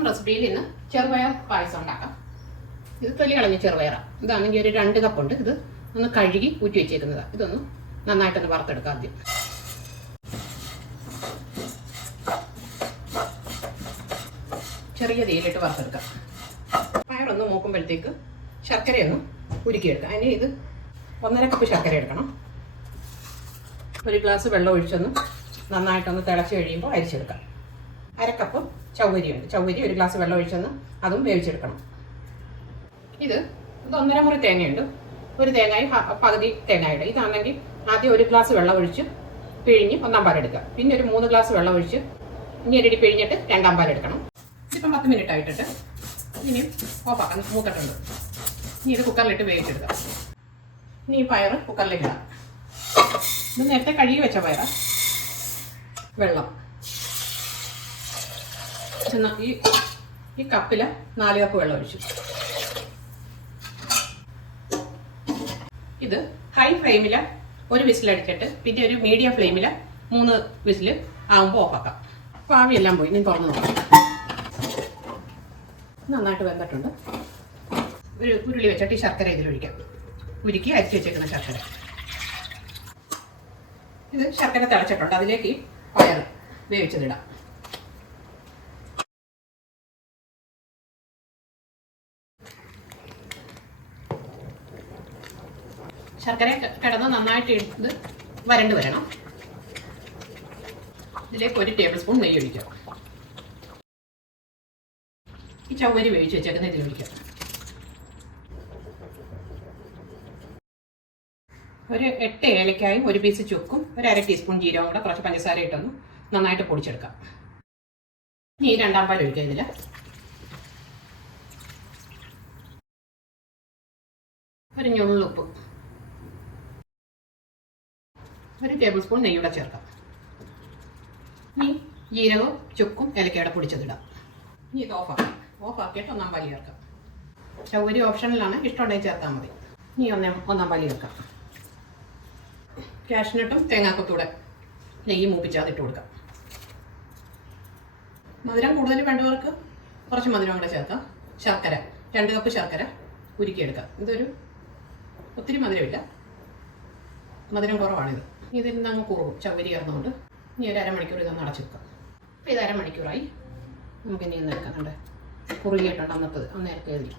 അപ്പം റെസിപ്പിയിൽ ഇന്ന് ചെറുപയർ പായസം ഉണ്ടാക്കാം. ഇത് തൊലി കളഞ്ഞ ചെറുപയറാണ്. ഇതാണെങ്കിൽ ഒരു 2 കപ്പുണ്ട്. ഇത് ഒന്ന് കഴുകി ഊറ്റി വെച്ചേക്കുന്നതാണ്. ഇതൊന്ന് നന്നായിട്ടൊന്ന് വറുത്തെടുക്കാം. ആദ്യം ചെറിയ തീയിലിട്ട് വറുത്തെടുക്കാം. പയറൊന്ന് മൂക്കുമ്പോഴത്തേക്ക് ശർക്കരയൊന്ന് ഉരുക്കിയെടുക്കാം. അതിന് ഇത് 1.5 കപ്പ് ശർക്കര എടുക്കണം. 1 ഗ്ലാസ് വെള്ളം ഒഴിച്ചൊന്ന് നന്നായിട്ടൊന്ന് തിളച്ച് കഴിയുമ്പോൾ അരിച്ചെടുക്കാം. 1/2 കപ്പ് ചൗവരിയുണ്ട്. ചൗവരി 1 ഗ്ലാസ് വെള്ളം ഒഴിച്ചൊന്ന് അതും വേവിച്ചെടുക്കണം. ഇത് 1.5 മുറി തേങ്ങയുണ്ട്. ഒരു തേങ്ങായി പകുതി തേങ്ങയുടെ. ഇതാണെങ്കിൽ ആദ്യം 1 ഗ്ലാസ് വെള്ളം ഒഴിച്ച് പിഴിഞ്ഞ് 1/4 പാൽ എടുക്കുക. പിന്നെ ഒരു 3 ഗ്ലാസ് വെള്ളം ഒഴിച്ച് ഇനി പിഴിഞ്ഞിട്ട് 2/2 പാൽ എടുക്കണം. ഇതിപ്പം 10 മിനിറ്റ് ആയിട്ടിട്ട് ഇനി ഓഫാക്കാം. മൂത്തിട്ടുണ്ട്. ഇനി ഇത് കുക്കറിലിട്ട് വേവിച്ചെടുക്കാം. ഇനി ഈ പയർ കുക്കറിലേക്ക് ഇടാം. ഇത് നേരത്തെ കഴുകി വെച്ച പയറ. വെള്ളം ഈ കപ്പിൽ 4 കപ്പ് വെള്ളം ഒഴിച്ചു. ഇത് ഹൈ ഫ്ലെയിമിൽ 1 വിസിലടിച്ചിട്ട് പിന്നെ ഒരു മീഡിയം ഫ്ലെയിമിൽ 3 വിസിൽ ആകുമ്പോൾ ഓഫാക്കാം. അപ്പോൾ ആവിയെല്ലാം പോയി. ഇനി തുറന്ന് നോക്കാം. നന്നായിട്ട് വെന്തിട്ടുണ്ട്. ഒരു ഉരുളി വെച്ചിട്ട് ഈ ശർക്കര ഇതിലൊഴിക്കാം. ഉരുക്കി അരിച്ച് വെച്ചേക്കുന്ന ശർക്കര. ഇത് ശർക്കര തിളച്ചിട്ടുണ്ട്. അതിലേക്ക് പയർ വേവിച്ചതിടാം. ശർക്കര കിടന്ന് നന്നായിട്ട് ഇത് വരണ്ട് വരണം. ഇതിലേക്ക് 1 ടേബിൾ സ്പൂൺ നെയ്യ് ഒഴിക്കാം. ഈ ചവ്വരി വേവിച്ച് വെച്ചേക്കുന്ന ഇതിൽ ഒഴിക്കാം. ഒരു 8 ഏലക്കായും 1 പീസ് ചുക്കും 1/2 ടീസ്പൂൺ ജീരകം കൂടെ കുറച്ച് പഞ്ചസാര ഇട്ടൊന്ന് നന്നായിട്ട് പൊടിച്ചെടുക്കാം. ഇനി 2/2 പാൽ ഒഴിക്കാം. ഇതിൽ ഒരു ഞുള്ളുപ്പ്, 1 ടേബിൾ സ്പൂൺ നെയ്യൂടെ ചേർക്കാം. ഇനി ജീരകവും ചുക്കും ഏലക്കയുടെ പൊടിച്ചതിടാം. ഇനി ഇത് ഓഫാക്കിയിട്ട് 1/4 പാൽ ചേർക്കാം. ചവ്വരി ഓപ്ഷനിലാണ്, ഇഷ്ടമുണ്ടെങ്കിൽ ചേർത്താൽ മതി. ഇനി 1/4 പാൽ ചേർക്കാം. കാഷ്നട്ടും തേങ്ങാക്കൊത്തൂടെ നെയ്യ് മൂപ്പിച്ചാൽ ഇട്ട് കൊടുക്കാം. മധുരം കൂടുതൽ വേണ്ടവർക്ക് കുറച്ച് മധുരം കൂടെ ചേർക്കാം. ശർക്കര 2 കപ്പ് ശർക്കര ഉരുക്കിയെടുക്കാം. ഇതൊരു ഒത്തിരി മധുരമില്ല, മധുരം കുറവാണിത്. ഇതിൽ നിന്ന് അങ്ങ് കുറുകും ചവ്വരി ചേർന്നുകൊണ്ട്. ഇനി ഒരു 1/2 മണിക്കൂർ ഇതൊന്ന് അടച്ചു വെക്കാം. അപ്പോൾ ഇത് 1/2 മണിക്കൂറായി. നമുക്കിനി ഒന്ന് എടുക്കാം. കുറുകിയിട്ടുണ്ട്. അന്നേരത്തെ എഴുതി